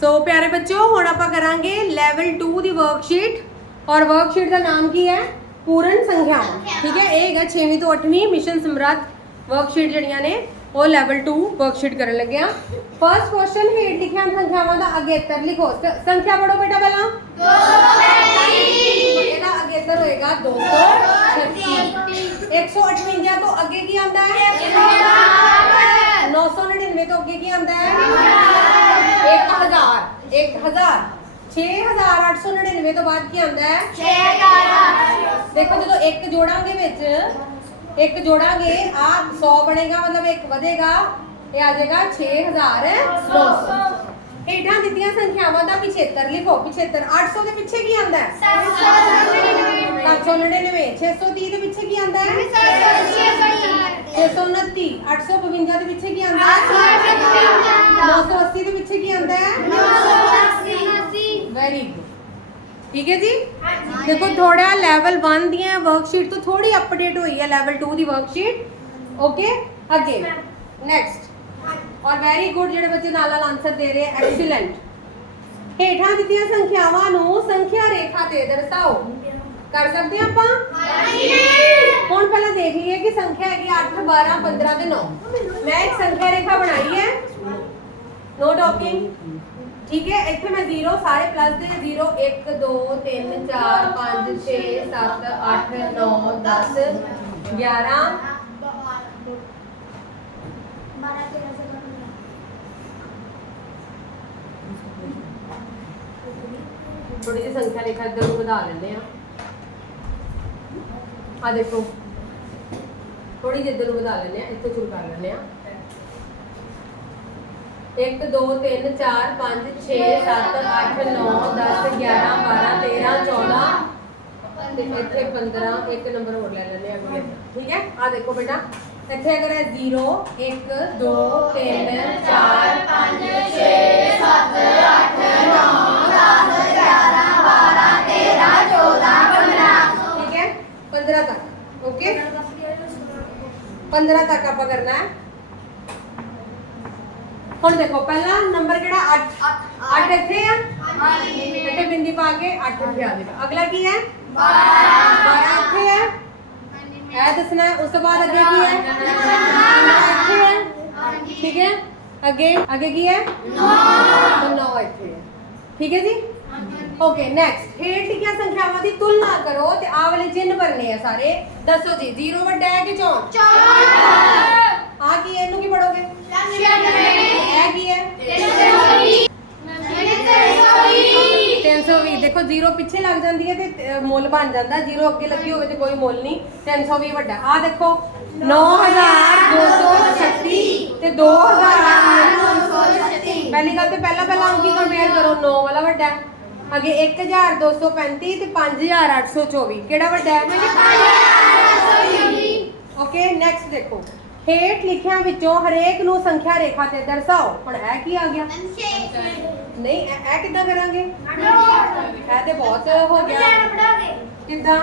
ਸੋ ਪਿਆਰੇ ਬੱਚਿਓ ਹੁਣ ਆਪਾਂ ਕਰਾਂਗੇ ਲੈਵਲ 2 ਦੀ ਵਰਕਸ਼ੀਟ ਔਰ ਵਰਕਸ਼ੀਟ ਦਾ ਨਾਮ ਕੀ ਹੈ? ਪੂਰਨ ਸੰਖਿਆਵਾਂ ਠੀਕ ਹੈ ਇਹ ਹੈਗਾ 6ਵੀਂ ਤੋਂ 8ਵੀਂ ਮਿਸ਼ਨ ਸਮਰੱਥ ਵਰਕਸ਼ੀਟ ਜਿਹੜੀਆਂ ਨੇ ਉਹ ਲੈਵਲ 2 ਵਰਕਸ਼ੀਟ ਕਰਨ ਲੱਗੇ ਆ ਫਰਸਟ ਕੁਐਸਚਨ ਹੇਠ ਲਿਖੀਆਂ ਸੰਖਿਆਵਾਂ ਦਾ ਅਗੇਤਰ ਲਿਖੋ। ਸੰਖਿਆ ਪੜੋ ਬੇਟਾ ਪਹਿਲਾਂ। ਇਹਦਾ ਅਗੇਤਰ ਹੋਏਗਾ 236 158 ਤੋਂ ਅੱਗੇ ਕੀ ਆਉਂਦਾ ਹੈ? 999 ਤੋਂ ਅੱਗੇ ਕੀ ਆਉਂਦਾ ਹੈ? 1000 1000 6899 ਤੋਂ ਬਾਅਦ ਕੀ ਆਉਂਦਾ ਹੈ? ਦੇਖੋ ਜਦੋਂ ਇੱਕ ਜੋੜਾਂਗੇ ਵਿੱਚ ਇੱਕ ਜੋੜਾਂਗੇ ਆ 100 ਬਣੇਗਾ ਮਤਲਬ ਇੱਕ ਵਧੇਗਾ ਇਹ ਆ ਜਾਏਗਾ 6900 ਹੇਠਾਂ ਦਿੱਤੀਆਂ ਸੰਖਿਆਵਾਂ ਦਾ ਪਿਛੇਤਰ ਲਿਖੋ ਪਿਛੇਤਰ 800 ਦੇ ਪਿੱਛੇ ਕੀ ਆਉਂਦਾ ਹੈ? 799 630 ਦੇ ਪਿੱਛੇ ਕੀ ਆਉਂਦਾ ਹੈ? 629 852 ਦੇ ਪਿੱਛੇ ਕੀ ਆਉਂਦਾ ਹੈ? 980 ਦੇ ਪਿੱਛੇ ਕੀ ਆਉਂਦਾ ਹੈ? ਵੈਰੀ ਗੁੱਡ ਠੀਕ ਹੈ ਜੀ? ਦੇਖੋ ਥੋੜਾ ਲੈਵਲ 1 ਦੀਆਂ ਵਰਕਸ਼ੀਟ ਤੋਂ ਥੋੜੀ ਅਪਡੇਟ ਹੋਈ ਹੈ ਲੈਵਲ 2 ਦੀ ਵਰਕਸ਼ੀਟ ਓਕੇ ਅੱਗੇ। ਨੈਕਸਟ ਔਰ ਵੈਰੀ ਗੁੱਡ ਜਿਹੜੇ ਬੱਚੇ ਨਾਲ ਨਾਲ ਆਨਸਰ ਦੇ ਰਹੇ ਐਕਸੀਲੈਂਟ ਹੇਠਾਂ ਦਿੱਤੀਆਂ ਸੰਖਿਆਵਾਂ ਨੂੰ ਸੰਖਿਆ ਰੇਖਾ ਤੇ ਦਰਸਾਓ। ਕਰ ਸਕਦੇ ਹਾਂ ਆਪਾਂ? ਹੁਣ ਪਹਿਲਾਂ ਦੇਖ ਲਈਏ ਕਿ ਸੰਖਿਆ ਹੈਗੀ 8 12 15 ਤੇ 9 ਮੈਂ ਇੱਕ ਸੰਖਿਆ ਰੇਖਾ ਬਣਾਈ ਹੈ। ਨੋ ਟਾਕਿੰਗ ਠੀਕ ਹੈ, ਇੱਥੇ ਮੈਂ 0 ਸਾਰੇ ਪਲੱਸ ਦੇ 0 1 2 3 4 5 6 7 8 9 10 11 ਥੋੜੀ ਜਿਹੀ ਸੰਖਿਆ ਰੇਖਾ ਇੱਧਰ ਨੂੰ ਵਧਾ ਲੈਂਦੇ ਆ ਆ ਦੇਖੋ। ਥੋੜੀ ਜਿਹੀ ਇੱਧਰ ਨੂੰ ਵਧਾ ਲੈਂਦੇ ਆ ਇੱਥੋਂ ਸ਼ੁਰੂ ਕਰ ਲੈਂਦੇ ਆ 1 2 3 4 5 6 7 8 9 10 11 12 13 14 ਤੇ ਇੱਥੇ 15 ਇੱਕ ਨੰਬਰ ਹੋਰ ਲੈ ਲੈਂਦੇ ਆ ਅਗਲੇ। ਠੀਕ ਹੈ? ਆ ਦੇਖੋ ਬੇਟਾ। ਇੱਥੇ ਅਗਰ ਹੈ 0 1 2 3 4 5 6 7 8 15 ਤੱਕ ਆਪਾਂ ਕਰਨਾ ਹੈ ਹੁਣ ਦੇਖੋ ਪਹਿਲਾ ਨੰਬਰ ਕਿਹੜਾ 8 8 ਇੱਥੇ ਆ ਇੱਥੇ ਬਿੰਦੀ ਪਾ ਕੇ 8 ਇੱਥੇ ਆ ਜਾਏਗਾ ਅਗਲਾ ਕੀ ਹੈ 12 ਇੱਥੇ ਹੈ ਇਹ ਦੱਸਣਾ ਹੈ ਉਸ ਤੋਂ ਬਾਅਦ ਅੱਗੇ ਕੀ ਹੈ 15 ਇੱਥੇ ਹੈ ਠੀਕ ਹੈ ਅੱਗੇ ਅੱਗੇ ਕੀ ਹੈ 9 9 ਇੱਥੇ ਹੈ ਠੀਕ ਹੈ ਜੀ ਓਕੇ ਨੈਕਸਟ ਹੇਠ ਲਿਖੀਆਂ ਸੰਖਿਆਵਾਂ ਦੀ ਤੁਲਨਾ ਕਰੋ ਤੇ ਆਹ ਵਾਲੇ ਚਿੰਨ੍ਹ ਭਰਨੇ ਆ ਸਾਰੇ। ਦੱਸੋ ਜੀ 0 ਵੱਡਾ ਹੈ ਕਿ 4 ਆ ਕੀ ਹੈ? ਇਹਨੂੰ ਕੀ ਪੜੋਗੇ ਇਹ ਕੀ ਹੈ? 320 ਦੇਖੋ 0 ਪਿੱਛੇ ਲੱਗ ਜਾਂਦੀ ਹੈ ਤੇ ਅ, ਮੁੱਲ ਬਣ ਜਾਂਦਾ। 0 ਅੱਗੇ ਲੱਗੀ ਹੋਵੇ ਤੇ ਕੋਈ ਮੁੱਲ ਨਹੀਂ। 320 ਵੱਡਾ। ਆ ਦੇਖੋ। 9236 ਤੇ 2936 ਪਹਿਲੀ ਗੱਲ ਤੇ ਪਹਿਲਾ ਪਹਿਲਾ ਅੰਕੀ ਕੰਪੇਅਰ ਕਰੋ। 9 ਵਾਲਾ ਵੱਡਾ ਹੈ। ਅੱਗੇ 1235 ਤੇ 5824 ਕਿਹੜਾ ਵੱਡਾ ਹੈ? ਓਕੇ ਨੈਕਸਟ ਦੇਖੋ। ਹੇਠ ਲਿਖਿਆਂ ਵਿੱਚੋਂ ਹਰੇਕ ਨੂੰ ਸੰਖਿਆ ਰੇਖਾ ਤੇ ਦਰਸਾਓ। ਹੁਣ ਇਹ ਕੀ ਆ ਗਿਆ? ਨਹੀਂ ਇਹ ਇਹ ਕਿੱਦਾਂ ਕਰਾਂਗੇ? ਇਹ ਤੇ ਬਹੁਤ ਹੋ ਗਿਆ। ਕਿੱਦਾਂ?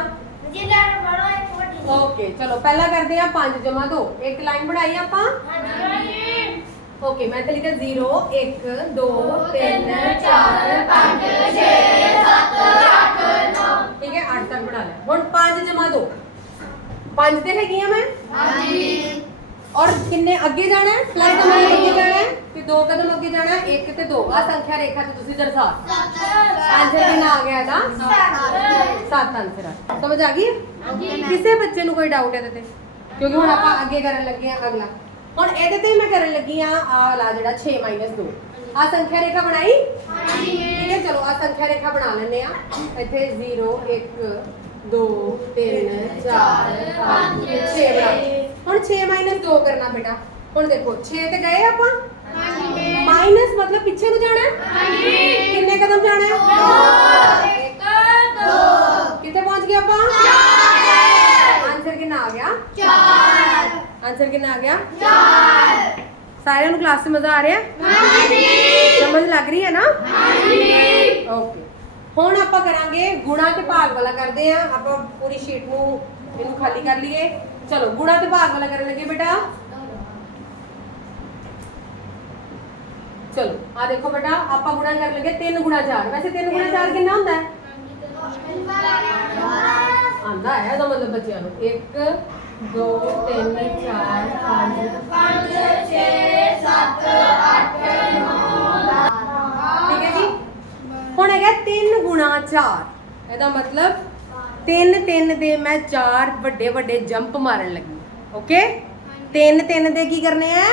ਓਕੇ ਚਲੋ ਪਹਿਲਾਂ ਕਰਦੇ ਆ 5 ਜਮਾ 2 ਇੱਕ ਲਾਈਨ ਬਣਾਈ ਆਪਾਂ? ਓਕੇ ਮੈਂ ਤੇ ਲਿਖਿਆ 0 1 2 3 4 5 6 7 8 9 ਠੀਕ ਹੈ 8 ਤੱਕ ਬਣਾ ਲਿਆ ਹੁਣ 5 ਜਮਾ 2 5 ਤੇ ਹੈਗੀਆਂ ਮੈਂ? ਔਰ ਕਿੰਨੇ ਅੱਗੇ ਜਾਣਾ ਹੈ? ਪਲੱਸ ਕਦਮ ਅੱਗੇ ਜਾਣਾ ਹੈ? ਤੇ ਦੋ ਕਦਮ ਅੱਗੇ ਜਾਣਾ ਹੈ? ਇੱਕ ਤੇ ਦੋ। ਆ ਸੰਖਿਆ ਰੇਖਾ ਤੇ ਤੁਸੀਂ ਦਰਸਾ। ਆਨਸਰ ਕਿੰਨਾ ਆ ਗਿਆ ਇਹਦਾ। ਸੱਤ। ਆਨਸਰ ਆ। ਸਮਝ ਆ ਗਈ? ਕਿਸੇ ਬੱਚੇ ਨੂੰ ਕੋਈ ਡਾਊਟ ਹੈ ਇਹਦੇ ਤੇ? ਕਿਉਂਕਿ ਹੁਣ ਆਪਾਂ ਅੱਗੇ ਕਰਨ ਲੱਗੇ ਆ ਅਗਲਾ। ਹੁਣ ਇਹਦੇ ਤੇ ਮੈਂ ਕਰਨ ਲੱਗੀ ਆ ਆ ਵਾਲਾ ਜਿਹੜਾ 6 2 ਆ ਸੰਖਿਆ ਰੇਖਾ ਬਣਾਈ? ਠੀਕ ਹੈ ਚਲੋ ਆ ਸੰਖਿਆ ਰੇਖਾ ਬਣਾ ਲੈਂਦੇ ਆ ਇੱਥੇ 0 1 2 3 4 5 6 ਬਣਾ। ਹੁਣ 6 2 ਕਰਨਾ ਬੇਟਾ। ਹੁਣ ਦੇਖੋ 6 ਤੇ ਗਏ ਆਪਾਂ? ਮਾਈਨਸ ਮਤਲਬ ਪਿੱਛੇ ਨੂੰ ਜਾਣਾ? ਹੈ ਕਿੰਨੇ ਕਦਮ ਜਾਣਾ? ਹੈ ਕਿੱਥੇ ਪਹੁੰਚ ਗਏ ਆਪਾਂ? ਆਨਸਰ ਕਿੰਨਾ ਆ ਗਿਆ? ਆਨਸਰ ਕਿੰਨਾ ਆ ਗਿਆ? ਸਾਰਿਆਂ ਨੂੰ ਕਲਾਸ 'ਚ ਮਜ਼ਾ ਆ ਰਿਹਾ? ਸਮਝ ਲੱਗ ਰਹੀ ਹੈ ਨਾ? ਓਕੇ ਹੁਣ ਆਪਾਂ ਕਰਾਂਗੇ ਗੁਣਾ ਤੇ ਭਾਗ ਵਾਲਾ ਕਰਦੇ ਆ ਆਪਾਂ ਪੂਰੀ ਸ਼ੀਟ ਨੂੰ ਇਹਨੂੰ ਖਾਲੀ ਕਰ ਲਈਏ। ਚਲੋ, ਗੁਣਾ ਤੇ ਭਾਗ ਵਾਲਾ ਕਰਨ ਲੱਗੇ ਬੇਟਾ। ਚਲੋ ਆ ਦੇਖੋ ਬੇਟਾ, ਆਪਾਂ ਗੁਣਾ ਕਰਨ ਲੱਗੇ 3 ਗੁਣਾ 4 ਵੈਸੇ 3 ਗੁਣਾ 4 ਕਿੰਨਾ ਹੁੰਦਾ ਹੈ? ਆਂਦਾ ਹੈ ਇਹਦਾ ਮਤਲਬ ਬੱਚਿਆਂ ਨੂੰ। 1 2 3 4 5 ਠੀਕ ਹੈ ਜੀ ਹੁਣ ਹੈਗਾ 3 ਗੁਣਾ 4 ਇਹਦਾ ਮਤਲਬ? 3 3 ਦੇ ਮੈਂ 4 ਵੱਡੇ ਵੱਡੇ ਜੰਪ ਮਾਰਨ ਲੱਗੀ। ਓਕੇ 3 3 ਦੇ ਕੀ ਕਰਨੇ ਆ?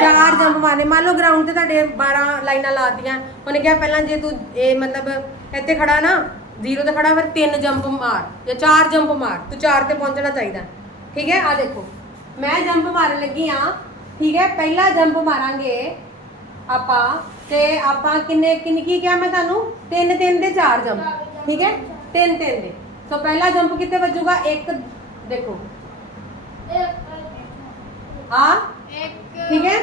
ਚਾਰ ਜੰਪ ਮਾਰਨੇ। ਮੰਨ ਲਓ ਗਰਾਊਂਡ ਤੇ ਤੁਹਾਡੇ 12 ਲਾਈਨਾਂ ਲਾਤੀਆਂ ਉਹਨੇ ਕਿਹਾ ਪਹਿਲਾਂ ਜੇ ਤੂੰ ਇਹ ਮਤਲਬ ਇੱਥੇ ਖੜਾ ਨਾ ਜ਼ੀਰੋ ਤੇ ਖੜਾ ਫਿਰ ਤਿੰਨ ਜੰਪ ਮਾਰ ਜਾਂ ਚਾਰ ਜੰਪ ਮਾਰ। ਤੂੰ ਚਾਰ ਤੇ ਪਹੁੰਚਣਾ ਚਾਹੀਦਾ। ਠੀਕ ਹੈ? ਆ ਦੇਖੋ। ਮੈਂ ਜੰਪ ਮਾਰਨ ਲੱਗੀ ਆ ਠੀਕ ਹੈ? ਪਹਿਲਾ ਜੰਪ ਮਾਰਾਂਗੇ ਆਪਾਂ। ਤੇ ਆਪਾਂ ਕਿੰਨੇ ਕਿੰਨੀ ਕੀ ਕਿਹਾ ਮੈਂ ਤੁਹਾਨੂੰ? ਤਿੰਨ ਤਿੰਨ ਦੇ ਚਾਰ ਜੰਪ ਠੀਕ ਹੈ? ਤਿੰਨ ਤਿੰਨ ਦੇ। ਸੋ ਪਹਿਲਾ ਜੰਪ ਕਿੱਥੇ ਵੱਜੂਗਾ? ਇੱਕ ਦੇਖੋ। ਆ ਠੀਕ ਹੈ?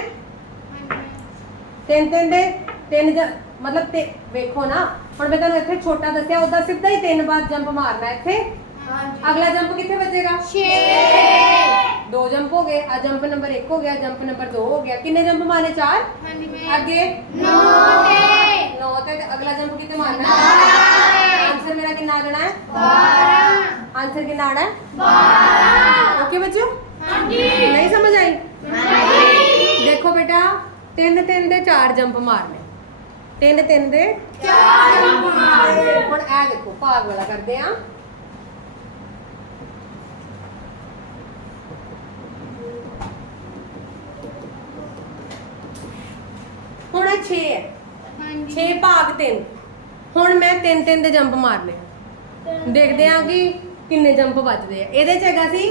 ਤਿੰਨ ਤਿੰਨ ਦੇ। ਤਿੰਨ ਮਤਲਬ ਤੇ ਵੇਖੋ ਨਾ। ਹੁਣ ਮੈਂ ਤੁਹਾਨੂੰ ਇੱਥੇ ਛੋਟਾ ਦੱਸਿਆ ਉਹਦਾ ਸਿੱਧਾ ਹੀ ਤਿੰਨ ਵਾਰ ਜੰਪ ਮਾਰਨਾ ਇੱਥੇ। ਅਗਲਾ ਜੰਪ ਕਿੱਥੇ ਵੱਜੇਗਾ? ਦੋ ਜੰਪ ਹੋ ਗਏ ਆ ਜੰਪ ਨੰਬਰ 1 ਹੋ ਗਿਆ ਜੰਪ ਨੰਬਰ 2 ਹੋ ਗਿਆ। ਕਿੰਨੇ ਜੰਪ ਮਾਰਨੇ ਚਾਰ? ਅੱਗੇ? 9 ਤੇ। ਅਗਲਾ ਜੰਪ ਕਿੱਥੇ ਮਾਰਨਾ? ਹੈ ਆਨਸਰ ਮੇਰਾ ਕਿੰਨਾ ਆ ਜਾਣਾ ਹੈ? 12 ਆਨਸਰ ਕਿੰਨਾ ਆਣਾ ਹੈ? 12 ਓਕੇ ਬੱਚਿਓ? ਨਹੀਂ ਸਮਝ ਆਈ? ਦੇਖੋ ਬੇਟਾ ਤਿੰਨ ਤਿੰਨ ਦੇ ਚਾਰ ਜੰਪ ਮਾਰਨੇ। ਤਿੰਨ ਤਿੰਨ ਦੇ ਚਾਰ ਜੰਪ ਮਾਰਨੇ। ਹੁਣ ਇਹ ਦੇਖੋ ਭਾਗ ਵਾਲਾ ਕਰਦੇ ਆ ਇਹ 6 ਹੈ 6 ਭਾਗ 3 ਹੁਣ ਮੈਂ ਤਿੰਨ ਤਿੰਨ ਦੇ ਜੰਪ ਮਾਰਨੇ ਆ। ਦੇਖਦੇ ਆ ਕਿ ਕਿੰਨੇ ਜੰਪ ਬਚਦੇ ਆ। ਇਹਦੇ ਚ ਹੈਗਾ ਸੀ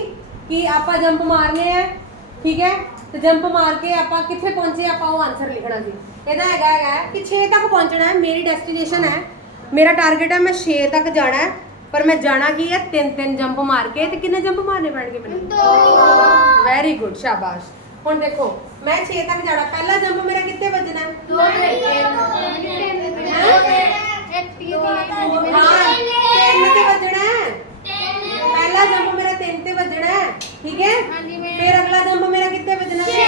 ਕਿ ਆਪਾਂ ਜੰਪ ਮਾਰਨੇ ਆ ਠੀਕ ਹੈ? ਤੇ ਜੰਪ ਮਾਰ ਕੇ ਆਪਾਂ ਕਿੱਥੇ ਪਹੁੰਚੇ ਆਪਾਂ ਉਹ ਆਨਸਰ ਲਿਖਣਾ ਸੀ। ਇਹਦਾ ਹੈਗਾ ਹੈਗਾ ਕਿ 6 ਤੱਕ ਪਹੁੰਚਣਾ ਹੈ ਮੇਰੀ ਡੈਸਟੀਨੇਸ਼ਨ ਹੈ। ਮੇਰਾ ਟਾਰਗੇਟ ਹੈ ਮੈਂ 6 ਤੱਕ ਜਾਣਾ ਹੈ। ਪਰ ਮੈਂ ਜਾਣਾ ਕੀ ਹੈ? ਤਿੰਨ ਤਿੰਨ ਜੰਪ ਮਾਰ ਕੇ। ਤੇ ਕਿੰਨੇ ਜੰਪ ਮਾਰਨੇ ਪੈਣਗੇ ਮੈਨੂੰ? ਵੈਰੀ ਗੁੱਡ ਸ਼ਾਬਾਸ਼। ਹੁਣ ਦੇਖੋ ਮੈਂ 6 ਤੱਕ ਜਾਣਾ ਪਹਿਲਾ ਜੰਪ ਮੇਰਾ ਕਿੱਥੇ ਵੱਜਣਾ ਹਾਂ ਤਿੰਨ ਤੇ ਵੱਜਣਾ ਹੈ ਪਹਿਲਾ ਜੰਪ ਮੇਰਾ ਤਿੰਨ ਤੇ ਵੱਜਣਾ ਹੈ ਠੀਕ ਹੈ ਹਾਂਜੀ। ਫਿਰ ਅਗਲਾ ਜੰਪ ਮੇਰਾ ਕਿੱਥੇ ਵੱਜਣਾ ਹੈ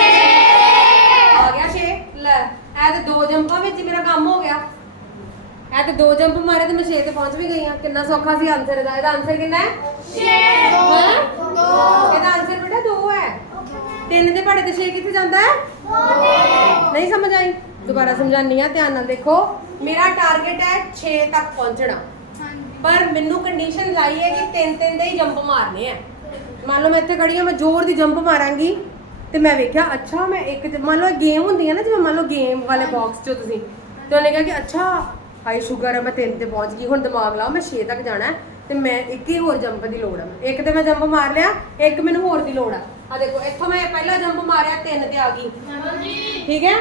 ਆ ਗਿਆ 6 ਲੈ ਇਹ ਤੇ ਦੋ ਜੰਪਾਂ ਵਿੱਚ ਹੀ ਮੇਰਾ ਕੰਮ ਹੋ ਗਿਆ ਇਹ ਤੇ ਦੋ ਜੰਪ ਮਾਰੇ ਤੇ ਮੈਂ 6 ਤੇ ਪਹੁੰਚ ਵੀ ਗਈ ਹਾਂ ਕਿੰਨਾ ਸੌਖਾ ਸੀ ਆਨਸਰ ਦਾ ਇਹਦਾ ਆਨਸਰ ਕਿੰਨਾ ਹੈ ਹੈਂ? ਇਹਦਾ ਆਨਸਰ ਬੇਟਾ 2 ਹੈ ਤਿੰਨ ਦੇ ਭਾੜੇ ਤੇ 6 ਕਿੱਥੇ ਜਾਂਦਾ ਹੈ? ਨਹੀਂ ਸਮਝ ਆਈ। ਦੁਬਾਰਾ ਸਮਝਾਨੀ ਆ ਧਿਆਨ ਨਾਲ ਦੇਖੋ। ਮੇਰਾ ਟਾਰਗੇਟ ਹੈ 6 ਤੱਕ ਪਹੁੰਚਣਾ। ਪਰ ਮੈਨੂੰ ਕੰਡੀਸ਼ਨ ਲਾਈ ਹੈ ਕਿ ਤਿੰਨ ਤਿੰਨ ਦੇ ਹੀ ਜੰਪ ਮਾਰਨੇ ਆ ਮੰਨ ਲਓ ਮੈਂ ਇੱਥੇ ਖੜੀ ਹਾਂ ਮੈਂ ਜ਼ੋਰ ਦੀ ਜੰਪ ਮਾਰਾਂਗੀ ਤੇ ਮੈਂ ਵੇਖਿਆ ਅੱਛਾ ਮੈਂ ਇੱਕ ਮੰਨ ਲਓ ਗੇਮ ਹੁੰਦੀ ਹੈ ਨਾ ਜਿਵੇਂ ਮੰਨ ਲਓ ਗੇਮ ਵਾਲੇ ਬਾਕਸ 'ਚ ਹੋ ਤੁਸੀਂ। ਤੇ ਉਹਨੇ ਕਿਹਾ ਕਿ ਅੱਛਾ ਹਾਈ ਸ਼ੂਗਰ ਹੈ ਮੈਂ ਤਿੰਨ ਤੇ ਪਹੁੰਚ ਗਈ ਹੁਣ ਦਿਮਾਗ ਲਾਓ ਮੈਂ 6 ਤੱਕ ਜਾਣਾ ਹੈ ਤੇ ਮੈਂ ਇੱਕ ਹੀ ਹੋਰ ਜੰਪ ਦੀ ਲੋੜ ਹੈ। ਇੱਕ ਤੇ ਮੈਂ ਜੰਪ ਮਾਰ ਲਿਆ ਇੱਕ ਮੈਨੂੰ ਹੋਰ ਦੀ ਲੋੜ ਆ ਆ ਦੇਖੋ ਇੱਥੋਂ ਮੈਂ ਪਹਿਲਾ ਜੰਪ ਮਾਰਿਆ ਤਿੰਨ ਤੇ ਆ ਗਈ। ਠੀਕ ਹੈ?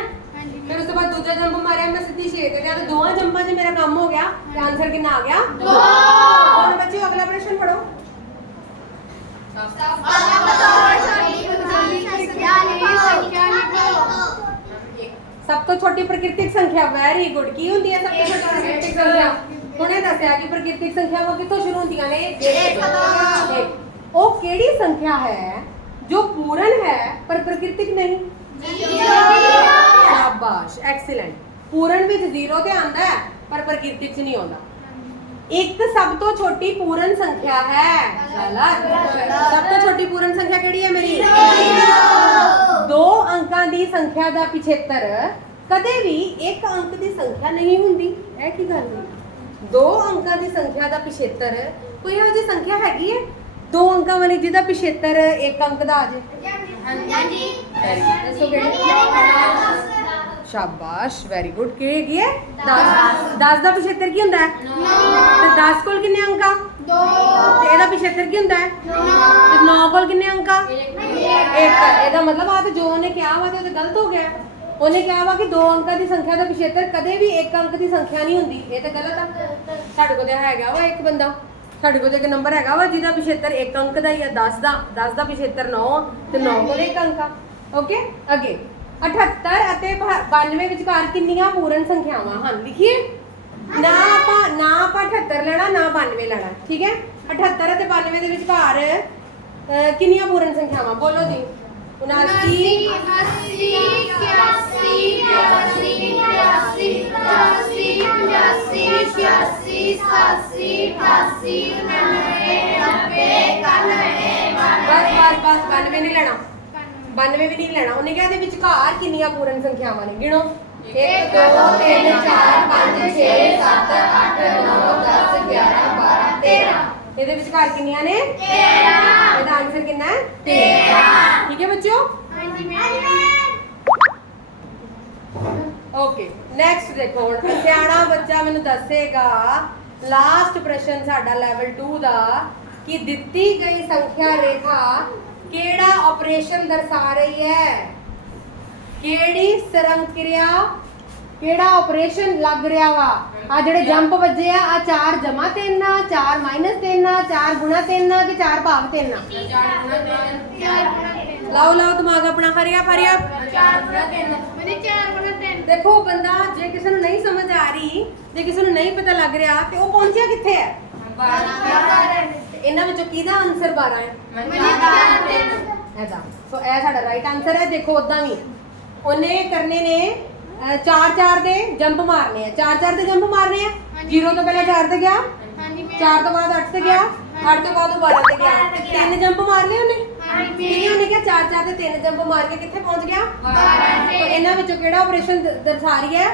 ਫਿਰ ਉਸ ਤੋਂ ਬਾਅਦ ਦੂਜਾ ਜੰਪ ਮਾਰਿਆ ਮੈਂ ਸਿੱਧੀ 6 ਤੇ ਗਿਆ ਤੇ ਦੋਵਾਂ ਜੰਪਾਂ 'ਚ ਮੇਰਾ ਕੰਮ ਹੋ ਗਿਆ। ਤੇ ਆਨਸਰ ਕਿੰਨਾ ਆ ਗਿਆ? 2 ਹੁਣ ਬੱਚਿਓ ਅਗਲਾ ਪ੍ਰਸ਼ਨ ਪੜੋ ਸਭ ਤੋਂ ਛੋਟੀ ਪ੍ਰਕਿਰਤਿਕ ਸੰਖਿਆ ਵੈਰੀ ਗੁੱਡ। ਕੀ ਹੁੰਦੀ ਹੈ ਸਭ ਤੋਂ ਛੋਟੀ ਪ੍ਰਕਿਰਤਿਕ ਸੰਖਿਆ? ਹੁਣੇ ਦੱਸਿਆ ਕਿ ਪ੍ਰਕਿਰਤਿਕ ਸੰਖਿਆਵਾਂ ਕਿੱਥੋਂ ਸ਼ੁਰੂ ਹੁੰਦੀਆਂ ਨੇ? ਇੱਕ ਤੋਂ। ਇੱਕ। ਉਹ ਕਿਹੜੀ ਸੰਖਿਆ ਹੈ? ਜੋ ਪੂਰਨ ਹੈ, ਪਰ ਪ੍ਰਕਿਰਤਿਕ ਨਹੀਂ। ਸ਼ਾਬਾਸ਼ ਐਕਸੀਲੈਂਟ ਪੂਰਨ ਵਿੱਚ 0 ਤੇ ਆਂਦਾ ਹੈ, ਪਰ ਪ੍ਰਕਿਰਤਿਕ 'ਚ ਨਹੀਂ ਆਉਂਦਾ। ਇੱਕ ਸਭ ਤੋਂ ਛੋਟੀ ਪੂਰਨ ਸੰਖਿਆ ਹੈ। ਗਲਤ ਸਭ ਤੋਂ ਛੋਟੀ ਪੂਰਨ ਸੰਖਿਆ ਕਿਹੜੀ ਹੈ ਮੇਰੀ? ਦੋ ਅੰਕਾਂ ਦੀ ਸੰਖਿਆ ਦਾ ਪਿਛੇਤਰ। ਕਦੇ ਵੀ ਇੱਕ ਅੰਕ ਦੀ ਸੰਖਿਆ ਨਹੀਂ ਹੁੰਦੀ। ਇਹ ਕੀ ਗੱਲ ਹੈ? ਦੋ ਅੰਕਾਂ ਦੀ ਸੰਖਿਆ ਦਾ ਪਿਛੇਤਰ। ਕੋਈ ਇਹੋ ਜਿਹੀ ਸੰਖਿਆ ਹੈਗੀ ਹੈ? ਦੋ ਅੰਕਾਂ ਵਾਲੀ ਜਿਹਦਾ ਪਿਛੇਤਰ ਇੱਕ ਅੰਕ ਦਾ ਆ ਜੇ। ਦੱਸੋ ਕਿਹੜੀ? ਸ਼ਾਬਾਸ਼ ਵੈਰੀ ਗੁੱਡ ਕਿਹੜੀ ਹੈਗੀ ਹੈ? 10 10 ਦਾ ਪਿਛੇਤਰ ਕੀ ਹੁੰਦਾ ਹੈ? ਤੇ 10 ਕੋਲ ਕਿੰਨੇ ਅੰਕ ਆ? ਤੇ ਇਹਦਾ ਪਿਛੇਤਰ ਕੀ ਹੁੰਦਾ ਹੈ? ਤੇ 9 ਕੋਲ ਕਿੰਨੇ ਅੰਕ ਆ? ਇੱਕ। ਇਹਦਾ ਮਤਲਬ ਆ ਤੇ ਜੋ ਉਹਨੇ ਕਿਹਾ ਵਾ ਤੇ ਉਹ ਗਲਤ ਹੋ ਗਿਆ। ਉਹਨੇ ਕਿਹਾ ਵਾ ਕਿ ਦੋ ਅੰਕਾਂ ਦੀ ਸੰਖਿਆ ਦਾ ਪਿਛੇਤਰ ਕਦੇ ਵੀ ਇੱਕ ਅੰਕ ਦੀ ਸੰਖਿਆ ਨਹੀਂ ਹੁੰਦੀ। ਇਹ ਤੇ ਗਲਤ ਆ। ਸਾਡੇ ਕੋਲ ਤੇ ਹੈਗਾ ਵਾ ਇੱਕ ਬੰਦਾ। ਸਾਡੇ ਕੋਲ ਇੱਕ ਨੰਬਰ ਹੈਗਾ ਵਾ, ਜਿਹਦਾ ਪਿਛੇਤਰ ਇੱਕ ਅੰਕ ਦਾ ਹੀ 10 ਦਾ 10 ਦਾ ਪਿਛੇਤਰ 9 ਤੇ 9 ਕੋਲ ਇੱਕ ਅੰਕ ਆ। ਓਕੇ ਅੱਗੇ। 78 ਅਤੇ 92 ਵਿਚਕਾਰ ਕਿੰਨੀਆਂ ਪੂਰਨ ਸੰਖਿਆਵਾਂ ਹਨ? ਲਿਖੀਏ। ਨਾ ਆਪਾਂ ਨਾ ਆਪਾਂ 78 ਲੈਣਾ, ਨਾ 92 ਲੈਣਾ, ਠੀਕ ਹੈ? 78 ਅਤੇ 92 ਦੇ ਵਿਚਕਾਰ ਕਿੰਨੀਆਂ ਪੂਰਨ ਸੰਖਿਆਵਾਂ? ਬੋਲੋ ਜੀ। 79 ਬਸ ਬਸ ਬਸ 92 ਨਹੀਂ ਲੈਣਾ। 92 ਵੀ ਨਹੀਂ ਲੈਣਾ। ਉਹਨੇ ਕਿਹਾ ਇਹਦੇ ਵਿਚਕਾਰ ਕਿੰਨੀਆਂ ਪੂਰਨ ਸੰਖਿਆਵਾਂ ਨੇ? ਗਿਣੋ। 1 2 3 4 5 6 7 8 9 10 11 12 13 ਇਹਦੇ ਵਿਚਕਾਰ ਕਿੰਨੀਆਂ ਨੇ? 13 ਇਹਦਾ ਆਨਸਰ ਕਿੰਨਾ? ਹੈ 13 ਠੀਕ ਹੈ ਬੱਚਿਓ? ਓਕੇ ਨੈਕਸਟ ਦੇਖੋ ਹੁਣ। ਸਿਆਣਾ ਬੱਚਾ ਮੈਨੂੰ ਦੱਸੇਗਾ ਲਾਸਟ ਪ੍ਰਸ਼ਨ ਸਾਡਾ ਲੈਵਲ 2 ਦਾ ਕਿ ਦਿੱਤੀ ਗਈ ਸੰਖਿਆ ਰੇਖਾ ਕਿਹੜਾ ਆਪਰੇਸ਼ਨ ਦਰਸਾ ਰਹੀ ਹੈ? ਕਿਹੜੀ ਸਰੰਕਿਰਿਆ ਕਿਹੜਾ ਆਪਰੇਸ਼ਨ ਲੱਗ ਰਿਹਾ ਵਾ? ਆ ਜਿਹੜੇ ਜੰਪ ਵੱਜੇ ਆ ਆ 4 ਜਮਾ 3 ਆ 4 ਮਾਈਨਸ 3 ਆ 4 ਗੁਣਾ 3 ਆ ਕਿ 4 ਭਾਗ 3 ਆ? ਲਾਓ ਲਾਓ ਦਿਮਾਗ ਆਪਣਾ ਹਰਿਆ ਹਰਿਆ ਦੇਖੋ ਬੰਦਾ ਜੇ ਕਿਸੇ ਨੂੰ ਨਹੀਂ ਸਮਝ ਆ ਰਹੀ ਜੇ ਕਿਸੇ ਨੂੰ ਨਹੀਂ ਪਤਾ ਲੱਗ ਰਿਹਾ ਤੇ ਉਹ ਪਹੁੰਚਿਆ ਕਿੱਥੇ ਹੈ? ਇਹਨਾਂ ਵਿੱਚੋਂ ਕਿਹਦਾ ਆਨਸਰ 12 ਹੈ? ਇਹਦਾ। ਸੋ ਇਹ ਸਾਡਾ ਰਾਈਟ ਆਨਸਰ ਹੈ ਦੇਖੋ ਉਦਾਂ ਵੀ। ਉਹਨੇ ਕਰਨੇ ਨੇ 4 4 ਦੇ ਜੰਪ ਮਾਰਨੇ ਆ। 4 4 ਦੇ ਜੰਪ ਮਾਰਨੇ ਆ? 0 ਤੋਂ ਪਹਿਲਾਂ 4 ਤੇ ਗਿਆ? 4 ਤੋਂ ਬਾਅਦ 8 ਤੇ ਗਿਆ? 8 ਤੋਂ ਬਾਅਦ ਉਹ 12 ਤੇ ਗਿਆ। ਤੇ ਤਿੰਨ ਜੰਪ ਮਾਰਨੇ ਉਹਨੇ? ਠੀਕ ਹੈ ਉਹਨੇ ਕਿਹਾ? 4 4 ਦੇ ਤਿੰਨ ਜੰਪ ਮਾਰ ਕੇ ਕਿੱਥੇ ਪਹੁੰਚ ਗਿਆ? ਤੇ। ਇਹਨਾਂ ਵਿੱਚੋਂ ਕਿਹੜਾ ਆਪਰੇਸ਼ਨ ਦਰਸਾ ਰਹੀ ਹੈ?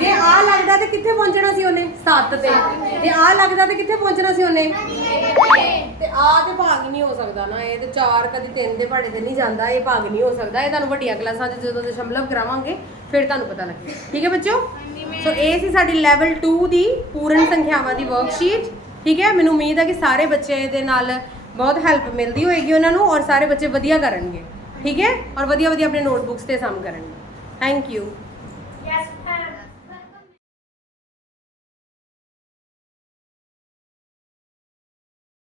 ਜੇ ਆ ਲੱਗਦਾ ਤੇ ਕਿੱਥੇ ਪਹੁੰਚਣਾ ਸੀ ਉਹਨੇ? 7 ਤੇ। ਜੇ ਆ ਲੱਗਦਾ ਤੇ ਕਿੱਥੇ ਪਹੁੰਚਣਾ ਸੀ ਉਹਨੇ? ਤੇ ਆ ਤੇ ਭਾਗ ਨਹੀਂ ਹੋ ਸਕਦਾ ਨਾ। ਇਹ ਤੇ 4 ਕਦੀ 3 ਦੇ ਪਹਾੜੇ ਤੇ ਨਹੀਂ ਜਾਂਦਾ। ਇਹ ਭਾਗ ਨਹੀਂ ਹੋ ਸਕਦਾ। ਇਹ ਤੁਹਾਨੂੰ ਵੱਡੀਆਂ ਕਲਾਸਾਂ 'ਚ ਜਦੋਂ ਦਸ਼ਮਲਵ ਕਰਾਵਾਂਗੇ ਫਿਰ ਤੁਹਾਨੂੰ ਪਤਾ ਲੱਗੇ। ਠੀਕ ਹੈ ਬੱਚਿਓ? ਸੋ ਇਹ ਸੀ ਸਾਡੀ ਲੈਵਲ 2 ਦੀ ਪੂਰਨ ਸੰਖਿਆਵਾਂ ਦੀ ਵਰਕਸ਼ੀਟ ਠੀਕ ਹੈ? ਮੈਨੂੰ ਉਮੀਦ ਹੈ ਕਿ ਸਾਰੇ ਬੱਚੇ ਦੇ ਨਾਲ ਬਹੁਤ ਹੈਲਪ ਮਿਲਦੀ ਹੋਏਗੀ ਉਹਨਾਂ ਨੂੰ ਔਰ ਸਾਰੇ ਬੱਚੇ ਵਧੀਆ ਕਰਨਗੇ। ਠੀਕ ਹੈ? ਔਰ ਵਧੀਆ ਵਧੀਆ ਆਪਣੇ ਨੋਟਬੁੱਕਸ ਤੇ ਸਮ ਕਰਨਗੇ। Thank you Yes.